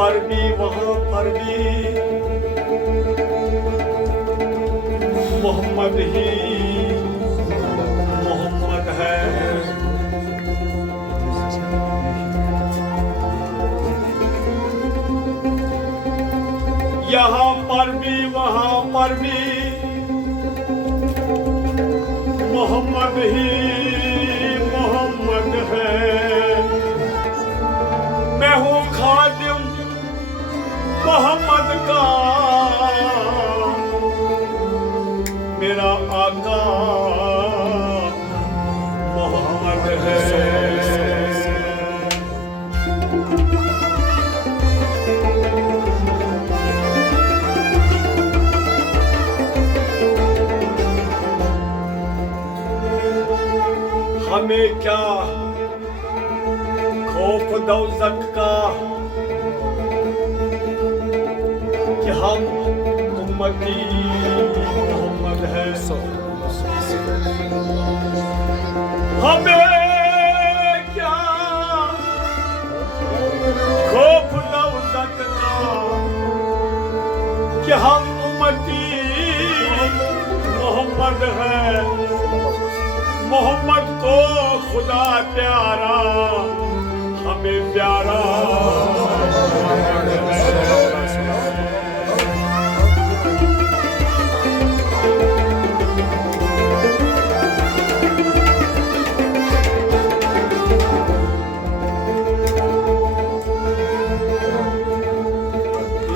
पर भी वहाँ पर भी मोहम्मद ही मोहम्मद है। यहाँ पर भी वहाँ पर भी मोहम्मद ही मोहम्मद है। मैं हूँ खादिम मोहम्मद का, मेरा आका मोहम्मद है। हमें क्या खौफ दौज़ख का कि हम उम्मती मोहम्मद है। हमें क्या खौफ दौज़ख का कि हम उम्मती मोहम्मद है। मोहम्मद को खुदा प्यारा, हमें प्यारा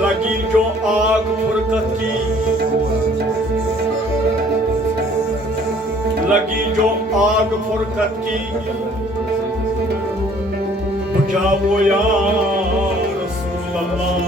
लगी जो आग फुरकत की, लगी जो आग फुरकत की, बुझाओ या रसूल अल्लाह।